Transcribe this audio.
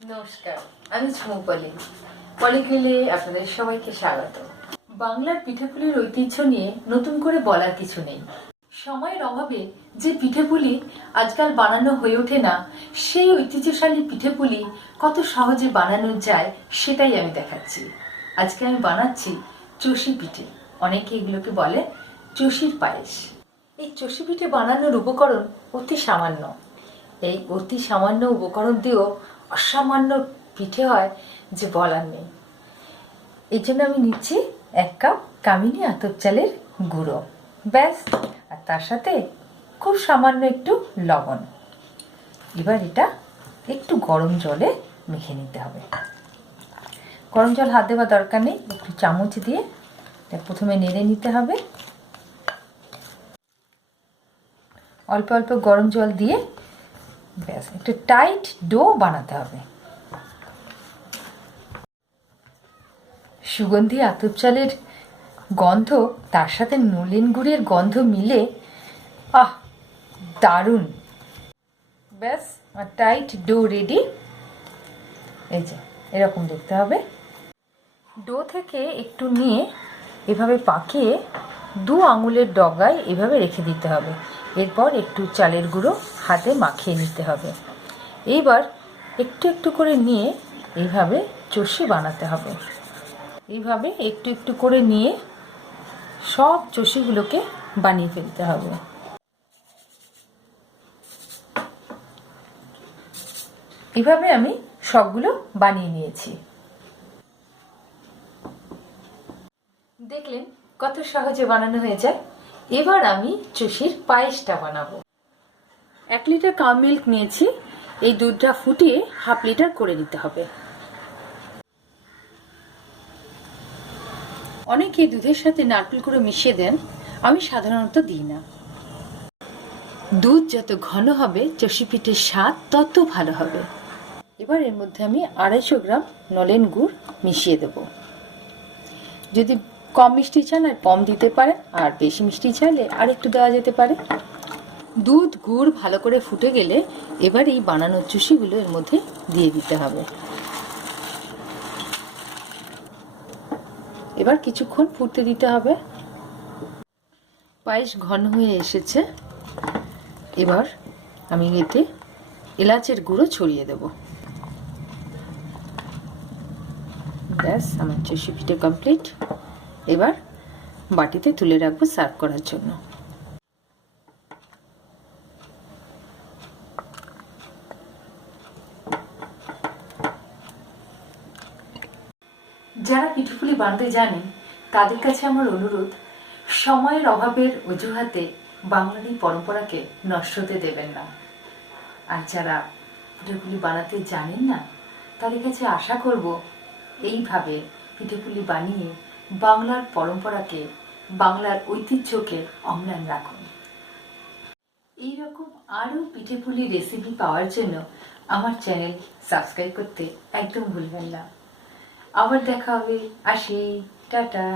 নমস্কার, আমি ঝুমু পলি। পলিগ্রিলে আপনাদের সবাইকে স্বাগত। বাংলার পিঠেপুলির ঐতিহ্য নিয়ে নতুন করে বলার কিছু নেই। সময়ের অভাবে যে পিঠেপুলি আজকাল বানানো হয়ে ওঠে না, সেই ঐতিহ্যশালী পিঠেপুলি কত সহজে বানানো যায় সেটাই আমি দেখাচ্ছি। আজকে আমি বানাচ্ছি চষি পিঠে। অনেকে এগুলোকে বলে চষির পায়েস। এই চষি পিঠে বানানোর উপকরণ অতি সামান্য। এই অতি সামান্য উপকরণ দিয়েও অসামান্য পিঠে হয় যে বলার নেই। এই জন্য আমি নিচ্ছি 1 কাপ কামিনী আতপ চালের গুঁড়ো, ব্যাস। আর তার সাথে খুব সামান্য একটু লবণ। এবার এটা একটু গরম জলে মেখে নিতে হবে। গরম জল হাত দেওয়ার দরকার নেই, একটু চামচ দিয়ে প্রথমে নেড়ে নিতে হবে। অল্প অল্প গরম জল দিয়ে ব্যাস একটু টাইট ডো বানাতে হবে। সুগন্ধি আতপ চালের গন্ধ তার সাথে নলেন গুড়ের গন্ধ মিলে দারুণ। ব্যাস টাইট ডো রেডি। এই যে এরকম দেখতে হবে। ডো থেকে একটু নিয়ে এভাবে পাকিয়ে 2 আঙুলের ডগায় এভাবে রেখে দিতে হবে। এরপর একটু চালের গুঁড়ো হাতে মাখিয়ে নিতে হবে। এইবার একটু একটু করে নিয়ে এইভাবে চষি বানাতে হবে। এইভাবে একটু একটু করে নিয়ে সব চষিগুলোকে বানিয়ে ফেলতে হবে। এইভাবে আমি সবগুলো বানিয়ে নিয়েছি। দেখলেন কত সহজে বানানো হয়ে যায়। এবার আমি চষির পায়েসটা বানাবো। 1 লিটার কাউ মিল্ক নিয়েছি। এই দুধটা ফুটিয়ে 1/2 লিটার করে নিতে হবে। অনেকে দুধের সাথে নারকেল গুঁড়ো মিশিয়ে দেন, আমি সাধারণত দিই না। দুধ যত ঘন হবে চষি পিঠের স্বাদ তত ভালো হবে। এবার এর মধ্যে আমি 250 গ্রাম নলেন গুড় মিশিয়ে দেব। যদি কম মিষ্টি চান আর কম দিতে পারেন, আর বেশি মিষ্টি চাইলে আর একটু দেওয়া যেতে পারে। দুধ গুড় ভালো করে ফুটে গেলে এবার এই বানানোর চষিগুলো এর মধ্যে দিয়ে দিতে হবে। এবার কিছুক্ষণ ফুটতে দিতে হবে। পায়েস ঘন হয়ে এসেছে। এবার আমি এতে এলাচের গুঁড়ো ছড়িয়ে দেব। ব্যাস আমার চষি পিঠে কমপ্লিট। এবার বাটিতে তুলে রাখবো সার্ভ করার জন্য। যারা পিঠেপুলি বানাতে জানেন তাদের কাছে আমার অনুরোধ, সময়ের অভাবের অজুহাতে বাঙালি পরম্পরাকে নষ্ট হতে দেবেন না। আর যারা পিঠেপুলি বানাতে জানেন না তাদের কাছে আশা করব এইভাবে পিঠেপুলি বানিয়ে বাংলার পরম্পরাকে, বাংলার ঐতিহ্যকে অম্লান রাখুন। এইরকম আরও পিঠেপুলি রেসিপি পাওয়ার জন্য আমার চ্যানেল সাবস্ক্রাইব করতে একদম ভুলবেন না। আবার দেখা হবে। আসি, টাটা।